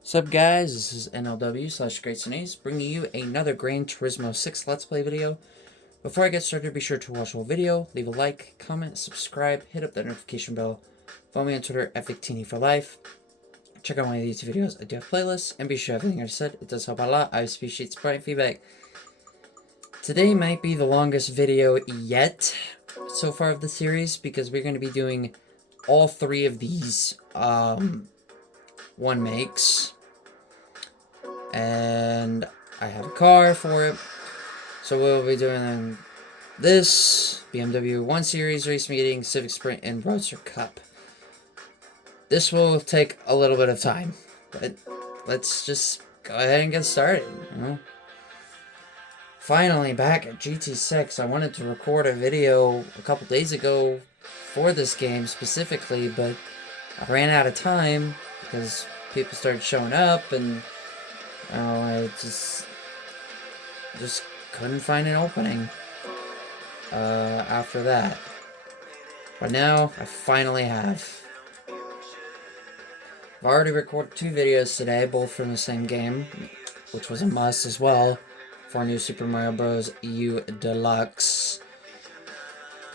What's up, guys? This is NLW/GreatSnaze bringing you another Gran Turismo 6 Let's Play video. Before I get started, be sure to watch the whole video, leave a like, comment, subscribe, hit up that notification bell, follow me on Twitter @VicTini for life, check out my YouTube videos, I do have playlists, and be sure everything I said, it does help out a lot. I appreciate support and feedback. Today might be the longest video yet so far of the series, because we're going to be doing all three of these one makes, and I have a car for it. So we'll be doing this, BMW 1 Series Race Meeting, Civic Sprint, and Roadster Cup. This will take a little bit of time, but let's just go ahead and get started, you know? Finally, back at GT6, I wanted to record a video a couple days ago for this game specifically, but I ran out of time because people started showing up, and I just couldn't find an opening after that. But now I finally have. I've already recorded 2 videos today, both from the same game, which was a must as well for New Super Mario Bros. U Deluxe.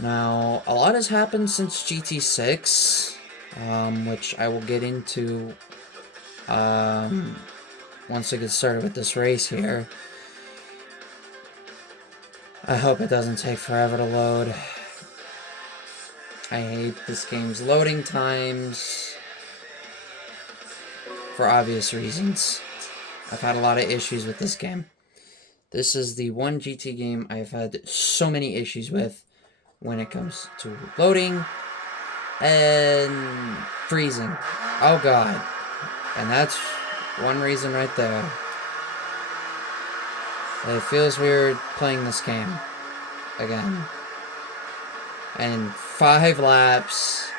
Now, a lot has happened since GT6, which I will get into once I get started with this race here. I hope it doesn't take forever to load. I hate this game's loading times for obvious reasons. I've had a lot of issues with this game. This is the one GT game I've had so many issues with when it comes to loading and freezing. Oh god. And that's one reason right there. It feels weird playing this game again. And 5 laps,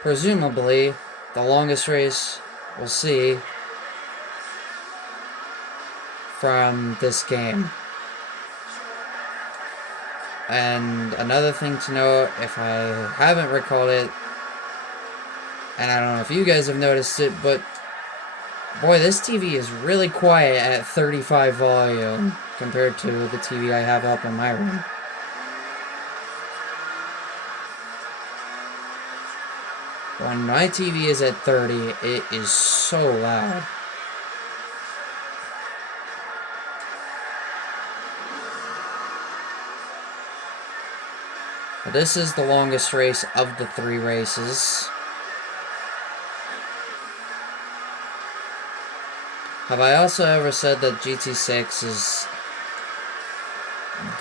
presumably the longest race we'll see from this game. And another thing to note, if I haven't recalled it, and I don't know if you guys have noticed it, but boy, this TV is really quiet at 35 volume compared to the TV I have up in my room. When my TV is at 30, it is so loud. But this is the longest race of the 3 races. Have I also ever said that GT6 has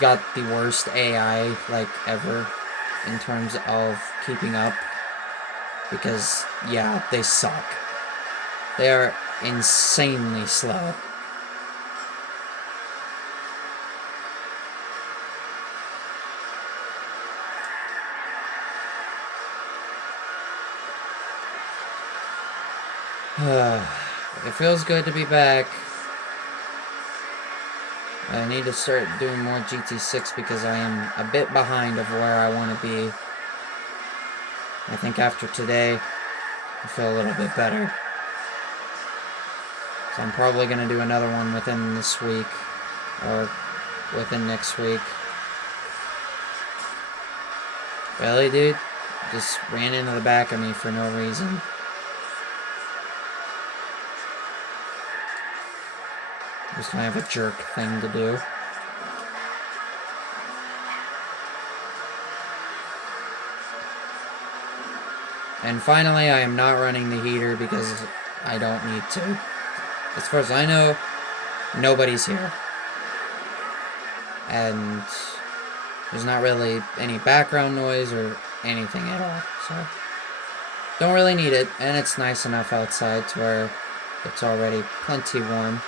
got the worst AI, like, ever in terms of keeping up? Because, yeah, they suck. They are insanely slow. It feels good to be back. I need to start doing more GT6 because I am a bit behind of where I want to be. I think after today, I feel a little bit better. So I'm probably going to do another one within this week, or within next week. Really, dude? Just ran into the back of me for no reason. Just kind of a jerk thing to do. And finally, I am not running the heater because I don't need to. As far as I know, nobody's here. And there's not really any background noise or anything at all. So, don't really need it. And it's nice enough outside to where it's already plenty warm.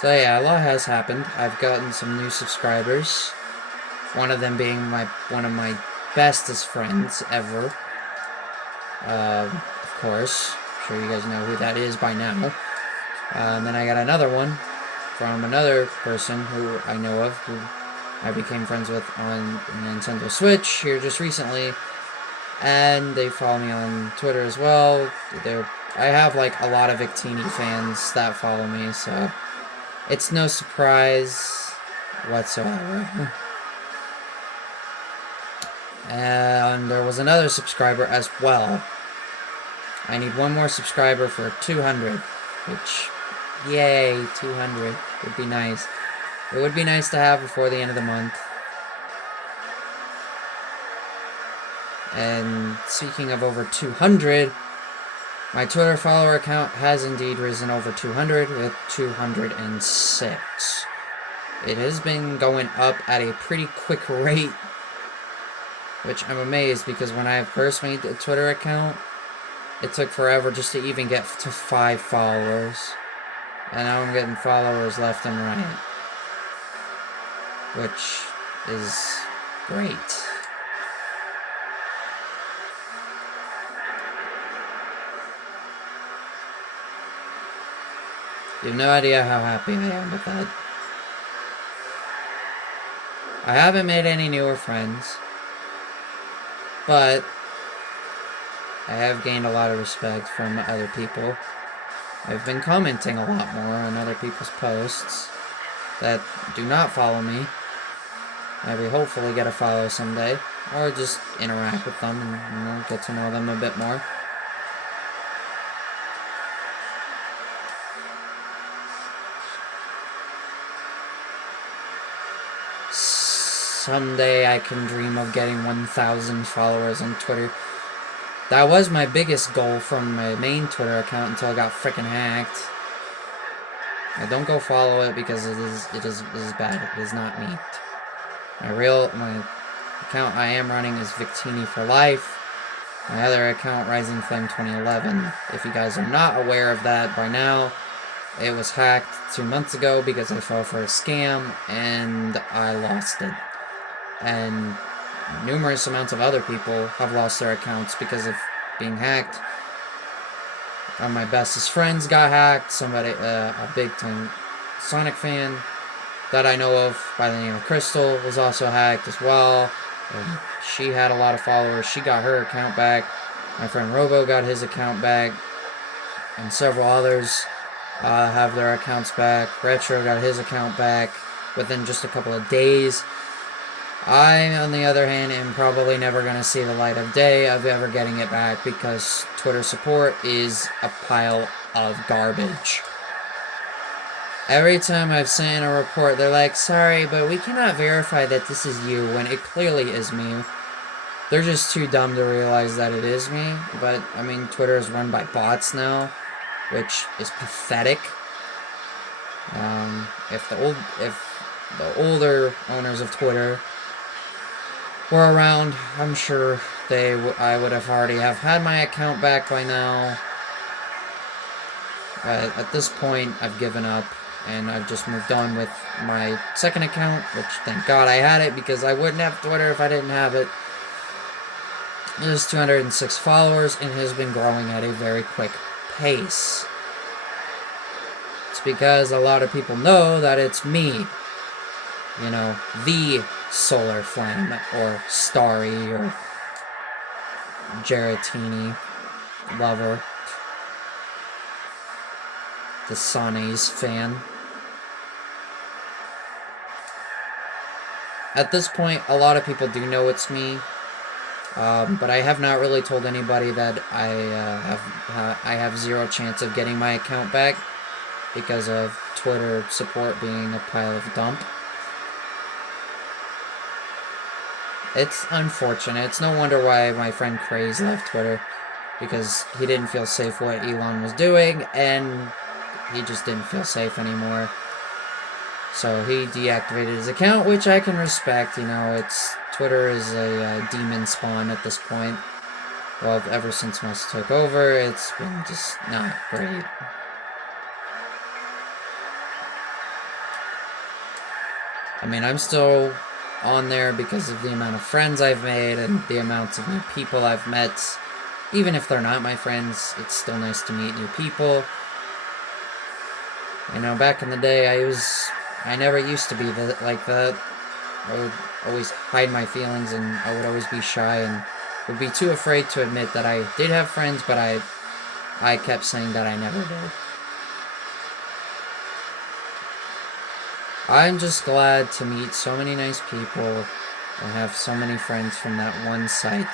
So yeah, a lot has happened. I've gotten some new subscribers. One of them being one of my bestest friends ever. Of course. sure you guys know who that is by now. And then I got another one from another person who I know of, who I became friends with on Nintendo Switch here just recently. And they follow me on Twitter as well. I have like a lot of Victini fans that follow me, so it's no surprise whatsoever. And there was another subscriber as well. I need one more subscriber for 200, which, yay, 200 would be nice. It would be nice to have before the end of the month. And speaking of over 200, my Twitter follower account has indeed risen over 200 with 206. It has been going up at a pretty quick rate, which I'm amazed because when I first made the Twitter account, it took forever just to even get to 5 followers. And now I'm getting followers left and right, which is great. You have no idea how happy I am with that. I haven't made any newer friends, but I have gained a lot of respect from other people. I've been commenting a lot more on other people's posts that do not follow me. Maybe hopefully get a follow someday, or just interact with them and get to know them a bit more. Someday I can dream of getting 1,000 followers on Twitter. That was my biggest goal from my main Twitter account until it got freaking hacked. I don't go follow it because it is bad. It is not neat. My account I am running is Victini for Life. My other account, Rising Flame 2011. If you guys are not aware of that by now, it was hacked 2 months ago because I fell for a scam and I lost it. And numerous amounts of other people have lost their accounts because of being hacked. One of my bestest friends got hacked. Somebody, a big-time Sonic fan that I know of by the name of Crystal was also hacked as well. And she had a lot of followers. She got her account back. My friend Robo got his account back. And several others have their accounts back. Retro got his account back within just a couple of days. I, on the other hand, am probably never going to see the light of day of ever getting it back because Twitter support is a pile of garbage. Every time I've sent a report, they're like, sorry, but we cannot verify that this is you when it clearly is me. They're just too dumb to realize that it is me. But, I mean, Twitter is run by bots now, which is pathetic. If the older owners of Twitter were around, I'm sure I would have already had my account back by now. But at this point, I've given up, and I've just moved on with my second account, which thank God I had it, because I wouldn't have Twitter if I didn't have it. It has 206 followers, and has been growing at a very quick pace. It's because a lot of people know that it's me. You know, the Solar Flame, or Starry, or Geratini lover. The Sanes fan. At this point, a lot of people do know it's me, but I have not really told anybody that I have zero chance of getting my account back because of Twitter support being a pile of dump. It's unfortunate. It's no wonder why my friend Craze left Twitter, because he didn't feel safe what Elon was doing, and he just didn't feel safe anymore. So he deactivated his account, which I can respect. You know, Twitter is a demon spawn at this point. Well, ever since Musk took over, it's been just not great. I mean, I'm still on there because of the amount of friends I've made and the amounts of new people I've met. Even if they're not my friends, it's still nice to meet new people. You know, back in the day, I never used to be like that. I would always hide my feelings, and I would always be shy and would be too afraid to admit that I did have friends, but I kept saying that I never did. I'm just glad to meet so many nice people and have so many friends from that one site.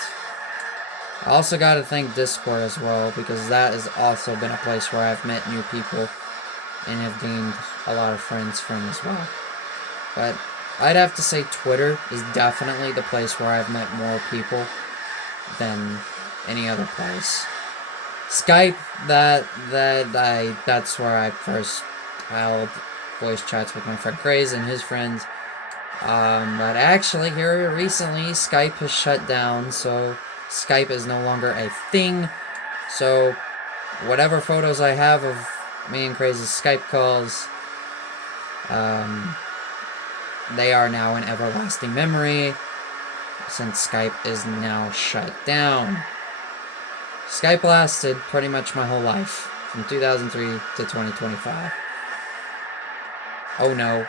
I also gotta thank Discord as well, because that has also been a place where I've met new people and have gained a lot of friends from as well. But I'd have to say Twitter is definitely the place where I've met more people than any other place. Skype, that's where I first held voice chats with my friend Craze and his friends. But actually, here recently, Skype has shut down, so Skype is no longer a thing. So, whatever photos I have of me and Craze's Skype calls, they are now in everlasting memory, since Skype is now shut down. Skype lasted pretty much my whole life, from 2003 to 2025. Oh no.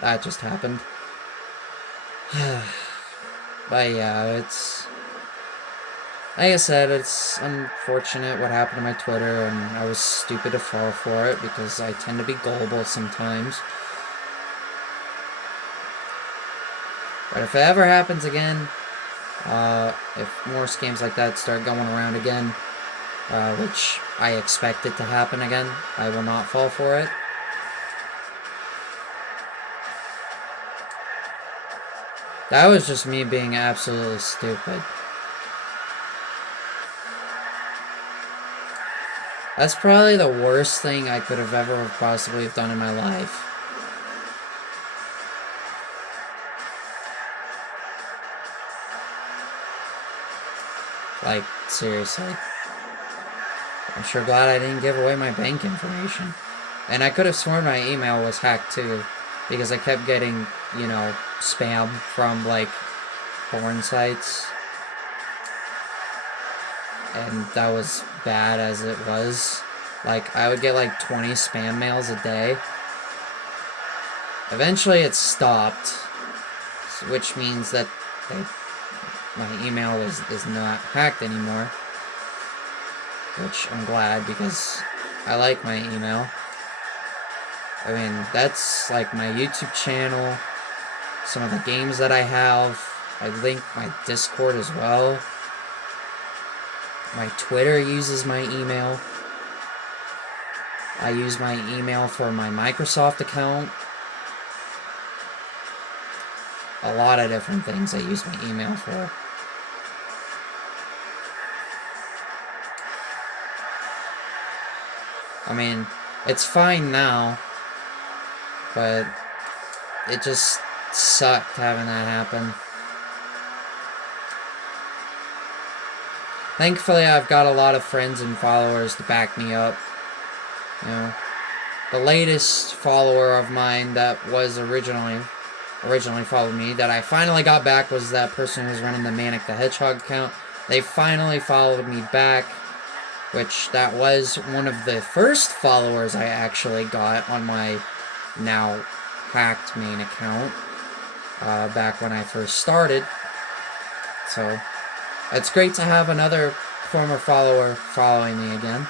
That just happened. But yeah, it's... Like I said, it's unfortunate what happened to my Twitter, and I was stupid to fall for it, because I tend to be gullible sometimes. But if it ever happens again, if more scams like that start going around again, which I expect it to happen again, I will not fall for it. That was just me being absolutely stupid. That's probably the worst thing I could have ever possibly have done in my life. Like, seriously. I'm sure glad I didn't give away my bank information. And I could have sworn my email was hacked too, because I kept getting, you know, spam from, like, porn sites. And that was bad as it was. Like, I would get like 20 spam mails a day. Eventually it stopped, which means that my email is not hacked anymore. Which I'm glad, because I like my email. I mean, that's like my YouTube channel, some of the games that I have. I link my Discord as well. My Twitter uses my email. I use my email for my Microsoft account. A lot of different things I use my email for. I mean, it's fine now, but it just sucked having that happen. Thankfully, I've got a lot of friends and followers to back me up. You know, the latest follower of mine that was originally followed me, that I finally got back, was that person who was running the Manic the Hedgehog account. They finally followed me back, which that was one of the first followers I actually got on my now hacked main account, back when I first started. So it's great to have another former follower following me again.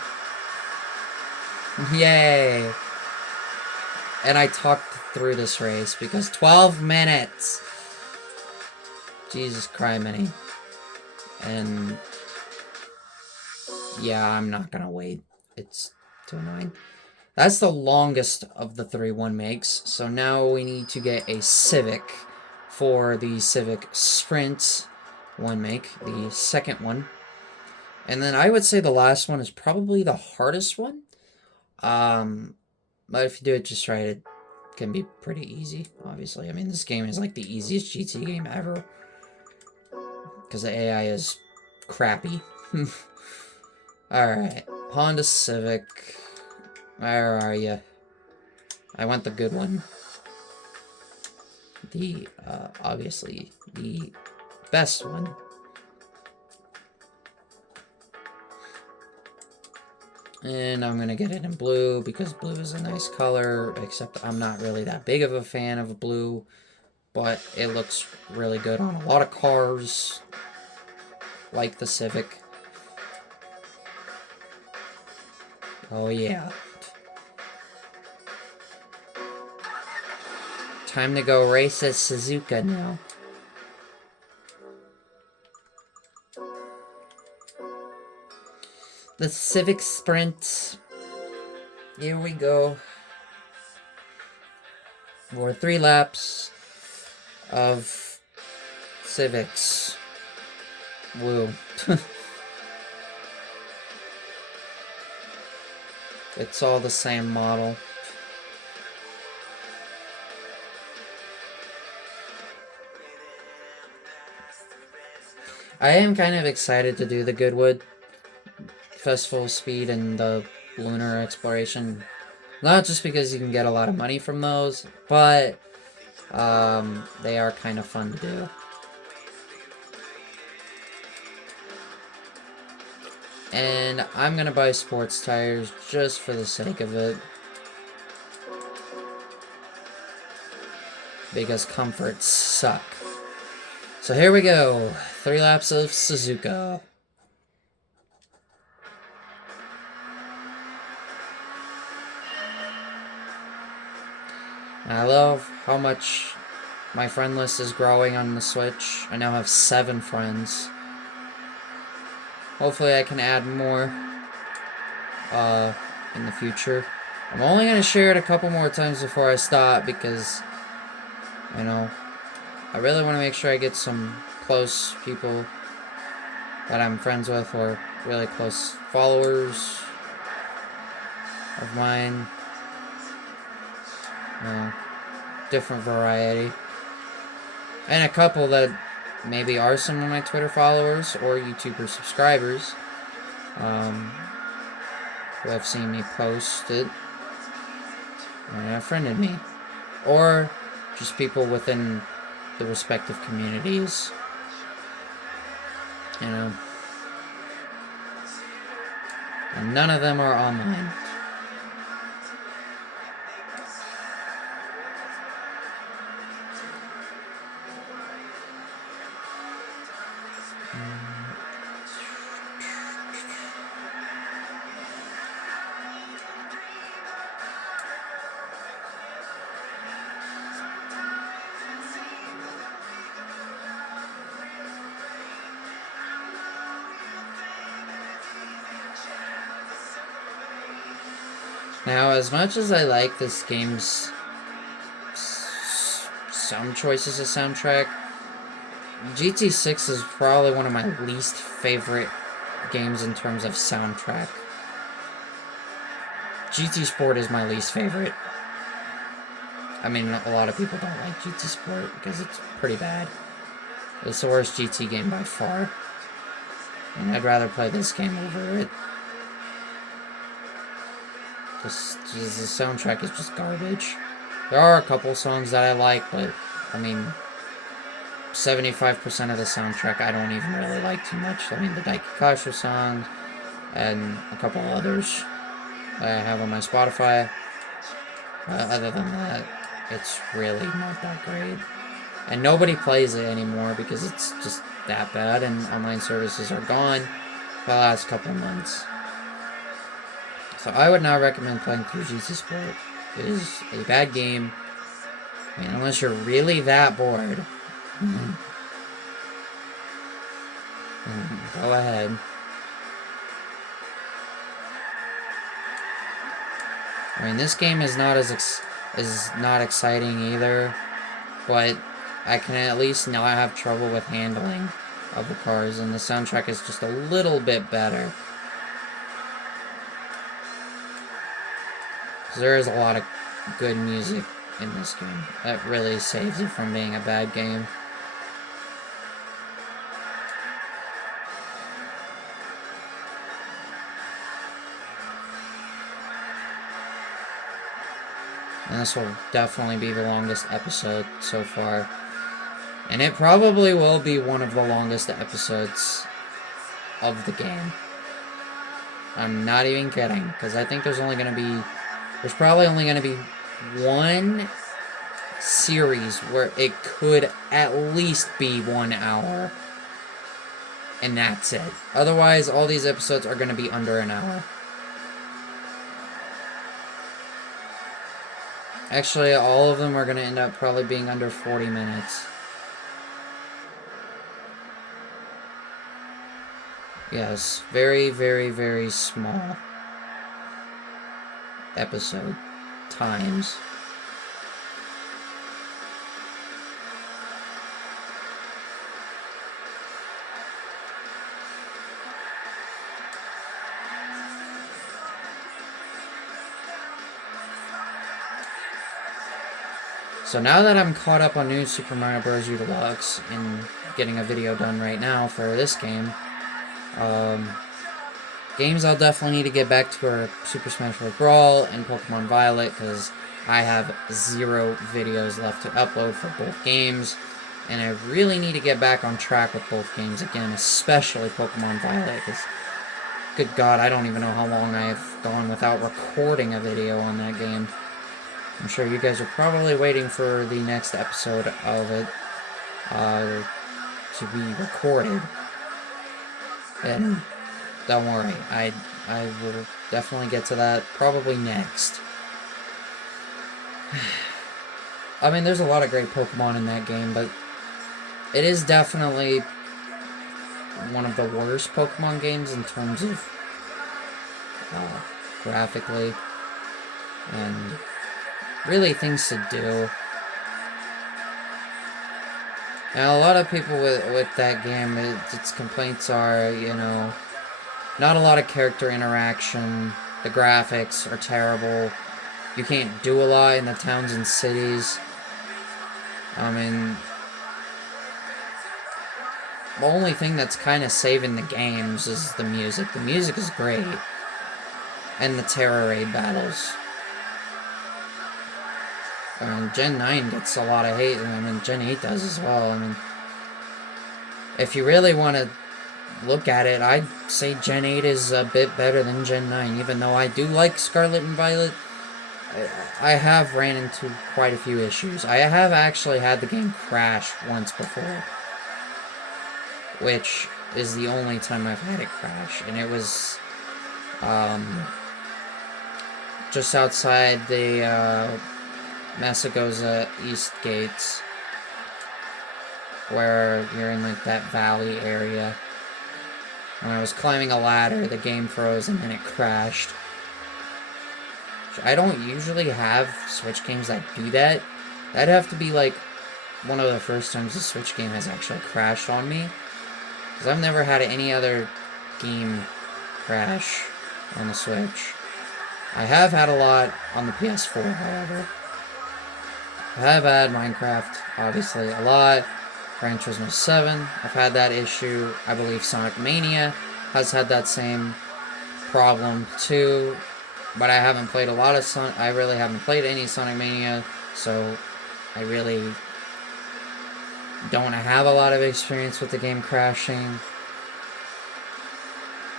Yay! And I talked through this race, because 12 minutes! Jesus criminy. And yeah, I'm not gonna wait. It's too annoying. That's the longest of the 3 one makes, so now we need to get a Civic for the Civic Sprint one make, the second one. And then I would say the last one is probably the hardest one. But if you do it just right, it can be pretty easy, obviously. I mean, this game is like the easiest GT game ever, because the AI is crappy. Alright, Honda Civic. Where are you? I want the good one. The, obviously, the best one. And I'm gonna get it in blue because blue is a nice color, except I'm not really that big of a fan of blue, but it looks really good on a lot of cars, like the Civic. Oh yeah. Time to go race as Suzuka now. The Civic Sprint. Here we go. For 3 laps of Civics. Woo. It's all the same model. I am kind of excited to do the Goodwood Festival of Speed and the Lunar Exploration. Not just because you can get a lot of money from those, but they are kind of fun to do. And I'm gonna buy sports tires just for the sake of it. Because comforts suck. So here we go. 3 laps of Suzuka. And I love how much my friend list is growing on the Switch. I now have 7 friends. Hopefully I can add more in the future. I'm only going to share it a couple more times before I stop because, you know, I really want to make sure I get some close people that I'm friends with or really close followers of mine. Different variety. And a couple that maybe are some of my Twitter followers or YouTuber subscribers who have seen me post it and have friended me. Or just people within the respective communities. You know. And none of them are online. Now, as much as I like this game's some choices of soundtrack, GT6 is probably one of my least favorite games in terms of soundtrack. GT Sport is my least favorite. I mean, a lot of people don't like GT Sport because it's pretty bad. It's the worst GT game by far. And I'd rather play this game over it. The soundtrack is just garbage. There are a couple songs that I like, but, I mean, 75% of the soundtrack I don't even really like too much. I mean, the Daikikasho songs and a couple others that I have on my Spotify. Other than that, it's really not that great. And nobody plays it anymore because it's just that bad, and online services are gone for the last couple months. So I would not recommend playing through GT Sport. It is a bad game. I mean, unless you're really that bored. Go ahead. I mean, this game is not not exciting either, but I can at least now I have trouble with handling of the cars, and the soundtrack is just a little bit better. There is a lot of good music in this game. That really saves it from being a bad game. And this will definitely be the longest episode so far. And it probably will be one of the longest episodes of the game. I'm not even kidding, because I think there's probably only going to be one series where it could at least be 1 hour. And that's it. Otherwise, all these episodes are going to be under an hour. Actually, all of them are going to end up probably being under 40 minutes. Yes, very, very, very small episode times. So now that I'm caught up on New Super Mario Bros. U Deluxe and getting a video done right now for this game, games I'll definitely need to get back to are Super Smash Bros. Brawl and Pokemon Violet, because I have 0 videos left to upload for both games, and I really need to get back on track with both games again, especially Pokemon Violet, because, good God, I don't even know how long I've gone without recording a video on that game. I'm sure you guys are probably waiting for the next episode of it to be recorded. And don't worry, I will definitely get to that probably next. I mean, there's a lot of great Pokemon in that game, but it is definitely one of the worst Pokemon games in terms of graphically and really things to do. Now, a lot of people with that game, its complaints are, you know, not a lot of character interaction, the graphics are terrible, you can't do a lot in the towns and cities. I mean, the only thing that's kind of saving the games is the music. The music is great. And the Terror Raid battles. Gen 9 gets a lot of hate, and I mean, Gen 8 does as well. I mean, if you really want to look at it, I'd say Gen 8 is a bit better than Gen 9, even though I do like Scarlet and Violet. I have ran into quite a few issues. I have actually had the game crash once before, which is the only time I've had it crash, and it was just outside the Masagoza East Gates, where you're in like that valley area. When I was climbing a ladder, the game froze and then it crashed. I don't usually have Switch games that do that. That'd have to be like one of the first times a Switch game has actually crashed on me, because I've never had any other game crash on the Switch. I have had a lot on the PS4, however. I have had Minecraft, obviously, a lot. Gran Turismo 7, I've had that issue. I believe Sonic Mania has had that same problem, too. But I haven't played a lot of I really haven't played any Sonic Mania, so I really don't have a lot of experience with the game crashing.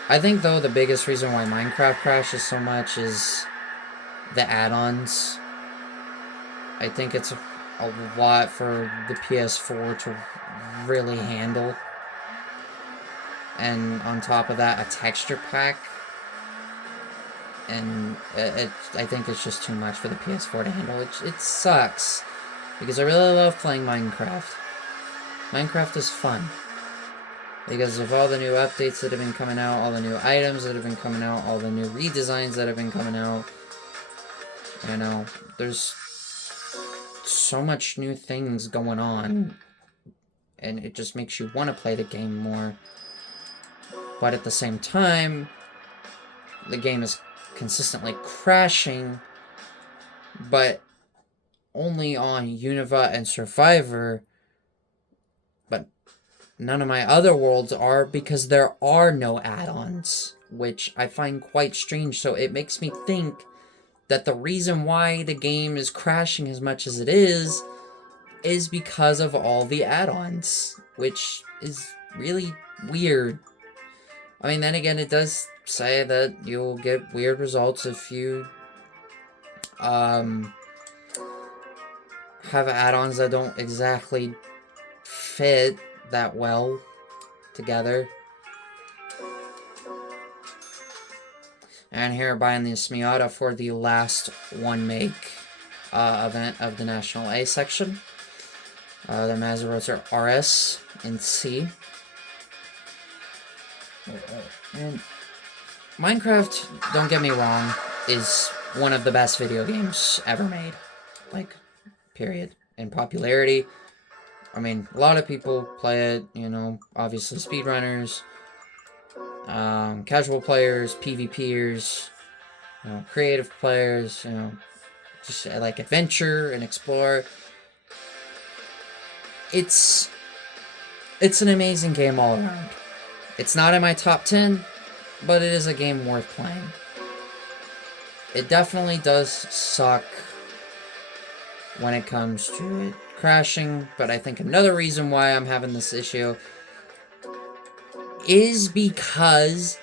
I think, though, the biggest reason why Minecraft crashes so much is the add-ons. I think it's a lot for the PS4 to really handle. And on top of that, a texture pack. And I think it's just too much for the PS4 to handle. It sucks, because I really love playing Minecraft. Minecraft is fun, because of all the new updates that have been coming out, all the new items that have been coming out, all the new redesigns that have been coming out. You know, there's so much new things going on, and it just makes you want to play the game more. But at the same time, the game is consistently crashing, but only on Unova and Survivor. But none of my other worlds are, because there are no add-ons, which I find quite strange. So it makes me think that the reason why the game is crashing as much as it is because of all the add-ons, which is really weird. I mean, then again, it does say that you'll get weird results if you have add-ons that don't exactly fit that well together. And here buying this Miata for the last one make event of the National A section. The Maserati RS in C. And Minecraft, don't get me wrong, is one of the best video games ever made. Like, period. In popularity. I mean, a lot of people play it, you know, obviously speedrunners, casual players, PvPers, you know, creative players, you know, just like adventure and explore. It's an amazing game all around. It's not in my top 10, but it is a game worth playing. It definitely does suck when it comes to it crashing, but I think another reason why I'm having this issue is because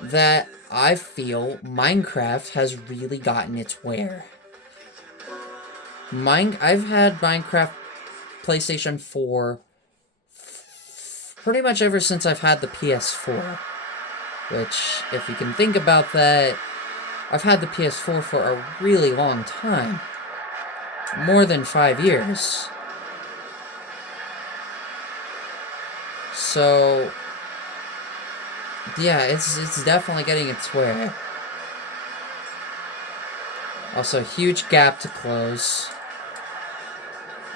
that I feel Minecraft has really gotten its wear. I've had Minecraft PlayStation 4 pretty much ever since I've had the PS4. Which, if you can think about that, I've had the PS4 for a really long time. More than 5 years. So, yeah, it's definitely getting its wear. Also, huge gap to close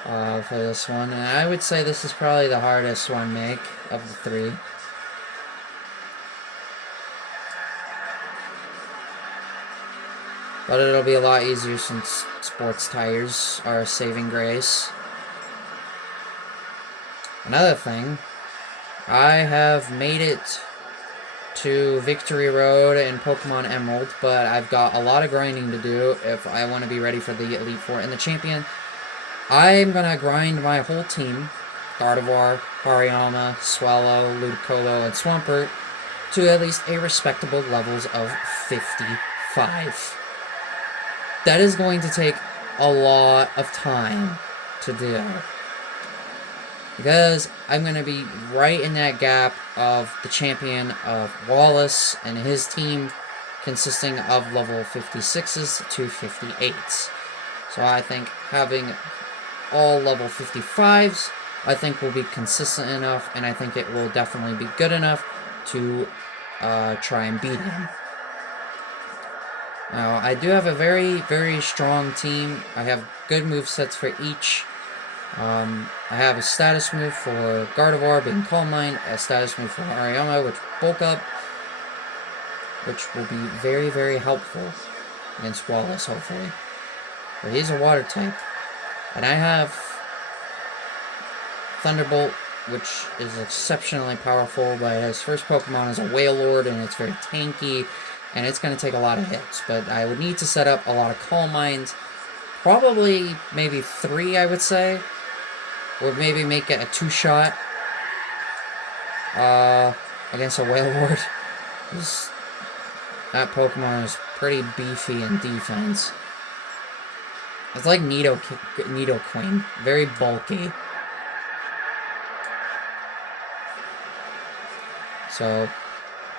for this one. And I would say this is probably the hardest one make of the three. But it'll be a lot easier since sports tires are a saving grace. Another thing, I have made it to Victory Road in Pokemon Emerald, but I've got a lot of grinding to do if I want to be ready for the Elite Four and the Champion. I'm going to grind my whole team, Gardevoir, Hariyama, Swallow, Ludicolo, and Swampert, to at least a respectable levels of 55. That is going to take a lot of time to do. Because I'm going to be right in that gap of the champion of Wallace and his team consisting of level 56s to 58s. So I think having all level 55s, I think will be consistent enough, and I think it will definitely be good enough to try and beat him. Now, I do have a very, very strong team. I have good movesets for each. I have a status move for Gardevoir, being Calm Mind, a status move for Hariyama, which Bulk Up, which will be very, very helpful against Wallace, hopefully. But he's a Water type. And I have Thunderbolt, which is exceptionally powerful, but his first Pokemon is a Wailord, and it's very tanky, and it's going to take a lot of hits. But I would need to set up a lot of Calm Minds, probably maybe 3, I would say. Or maybe make it a 2-shot against a Wailord. That Pokemon is pretty beefy in defense. It's like Nidoqueen. Very bulky. So,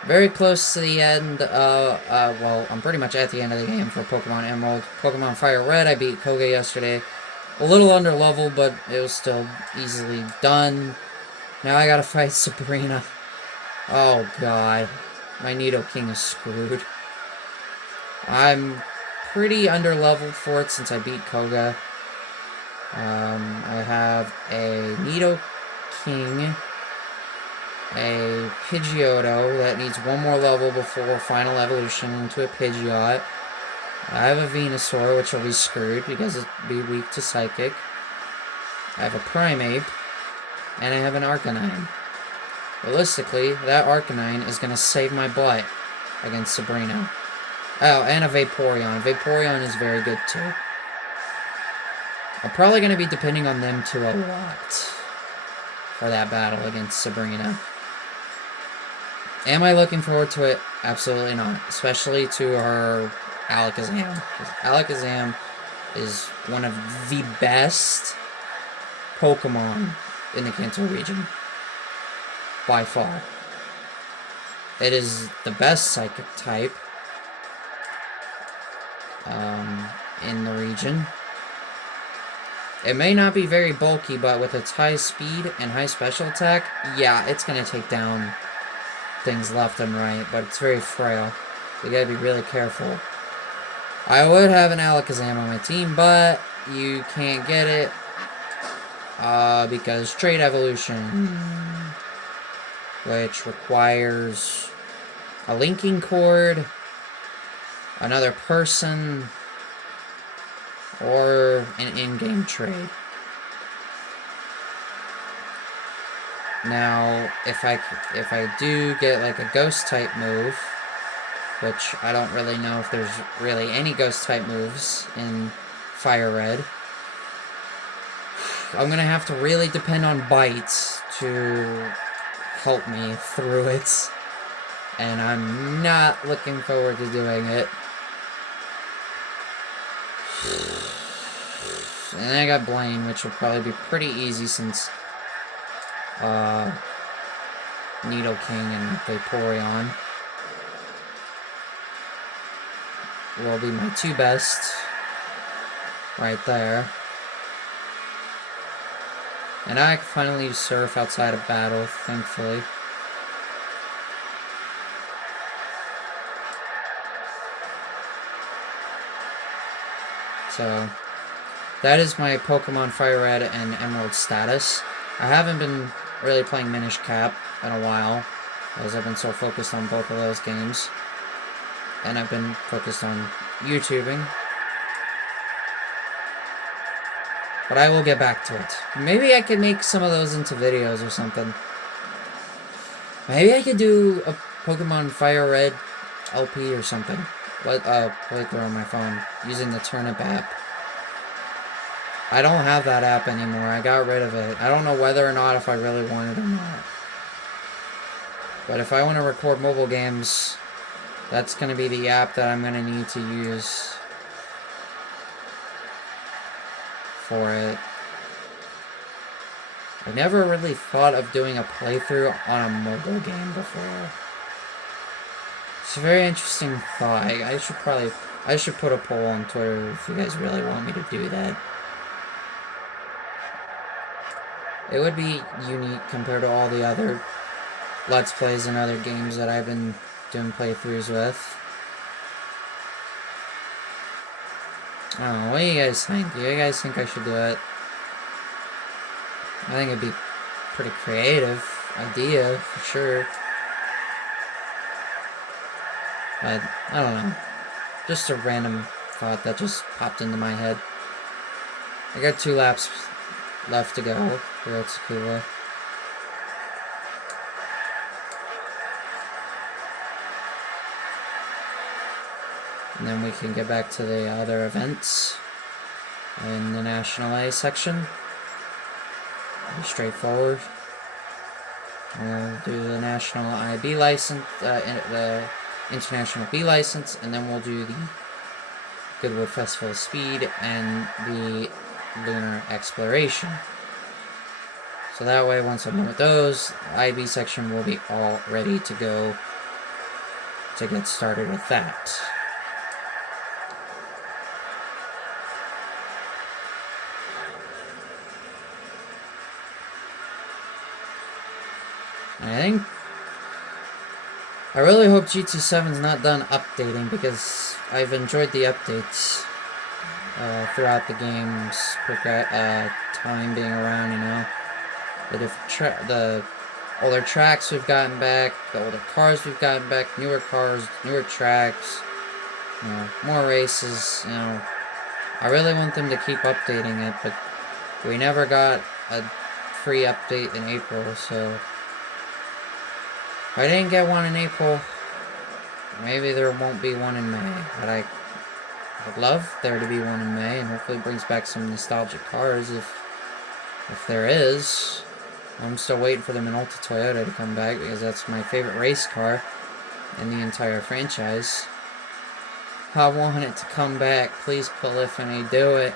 very close to the end. Well, I'm pretty much at the end of the game for Pokemon Emerald. Pokemon Fire Red, I beat Koga yesterday. A little under level, but it was still easily done. Now I gotta fight Sabrina. Oh god. My Nidoking is screwed. I'm pretty under leveled for it since I beat Koga. I have a Nidoking, a Pidgeotto that needs one more level before final evolution into a Pidgeot. I have a Venusaur, which will be screwed because it'll be weak to Psychic. I have a Primeape, and I have an Arcanine. Realistically, that Arcanine is going to save my butt against Sabrina. Oh, and a Vaporeon. Vaporeon is very good too. I'm probably going to be depending on them too a lot for that battle against Sabrina. Am I looking forward to it? Absolutely not. Especially to her Alakazam. Because Alakazam is one of the best Pokemon in the Kanto region. By far. It is the best Psychic type in the region. It may not be very bulky, but with its high speed and high special attack, yeah, it's going to take down things left and right, but it's very frail. So you gotta be really careful. I would have an Alakazam on my team, but you can't get it because Trait Evolution, which requires a linking cord, another person, or an in-game trade. Now, if I do get like a ghost type move, which I don't really know if there's really any ghost type moves in Fire Red, I'm gonna have to really depend on bites to help me through it, and I'm not looking forward to doing it. And then I got Blaine, which will probably be pretty easy since Nido King and Vaporeon will be my two best right there. And I can finally use Surf outside of battle, thankfully. So, that is my Pokemon Fire Red and Emerald status. I haven't been really playing Minish Cap in a while, as I've been so focused on both of those games. And I've been focused on YouTubing. But I will get back to it. Maybe I could make some of those into videos or something. Maybe I could do a Pokemon Fire Red LP or something. Playthrough on my phone using the Turnip app. I don't have that app anymore. I got rid of it. I don't know whether or not if I really want it or not. But if I want to record mobile games, that's going to be the app that I'm going to need to use for it. I never really thought of doing a playthrough on a mobile game before. It's a very interesting thought. I should put a poll on Twitter if you guys really want me to do that. It would be unique compared to all the other Let's Plays and other games that I've been doing playthroughs with. I don't know, what do you guys think? Do you guys think I should do it? I think it'd be a pretty creative idea, for sure. But, I don't know. Just a random thought that just popped into my head. I got 2 laps left to go here at Sakura. And then we can get back to the other events in the National A section. Pretty straightforward. We'll do the National IB license, the International B license, and then we'll do the Goodwood Festival Speed and the Lunar Exploration. So that way, once I'm done with those, the IB section will be all ready to go to get started with that. I really hope GT7's not done updating, because I've enjoyed the updates throughout the game's time being around, you know. The older tracks we've gotten back, the older cars we've gotten back, newer cars, newer tracks, you know, more races, you know. I really want them to keep updating it, but we never got a free update in April, so if I didn't get one in April, maybe there won't be one in May, but I would love there to be one in May, and hopefully it brings back some nostalgic cars if there is. I'm still waiting for the Minolta Toyota to come back because that's my favorite race car in the entire franchise. I want it to come back. Please, Polyphony, do it.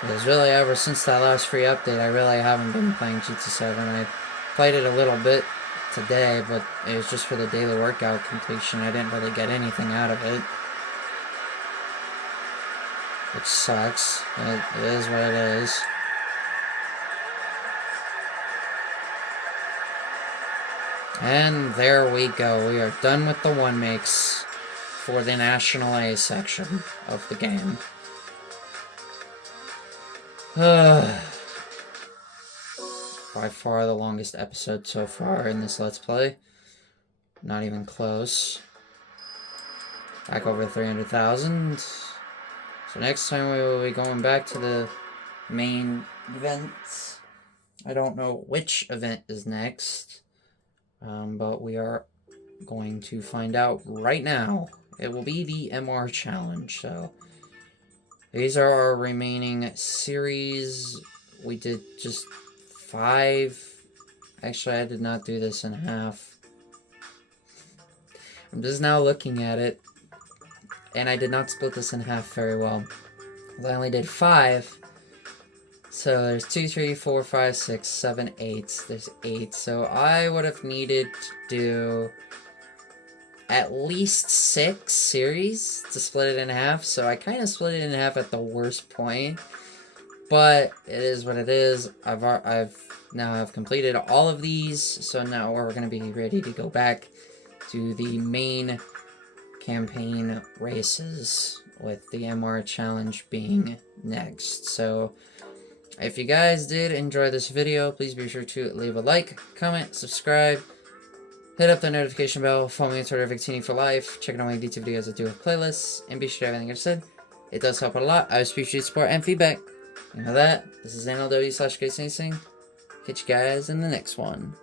Because really, ever since that last free update, I really haven't been playing GT7. I played it a little bit today, but it was just for the daily workout completion. I didn't really get anything out of it. Which sucks. It is what it is. And there we go. We are done with the one makes for the National A section of the game. By far the longest episode so far in this Let's Play. Not even close. Back over 300,000. So next time we will be going back to the main events. I don't know which event is next. But we are going to find out right now. It will be the MR Challenge, so these are our remaining series. We did just 5. Actually, I did not do this in half. I'm just now looking at it, and I did not split this in half very well. I only did 5. So there's 2, 3, 4, 5, 6, 7, 8. There's 8. So I would have needed to do at least 6 series to split it in half. So I kind of split it in half at the worst point. But it is what it is. I've now have completed all of these. So now we're going to be ready to go back to the main campaign races, with the MR Challenge being next. So if you guys did enjoy this video, please be sure to leave a like, comment, subscribe, hit up the notification bell, follow me on Twitter, Victini for life, check out my YouTube videos I do with playlists, and be sure to everything I just said. It does help out a lot. I appreciate support and feedback. And with that, this is NLW/GreatSensing. Catch you guys in the next one.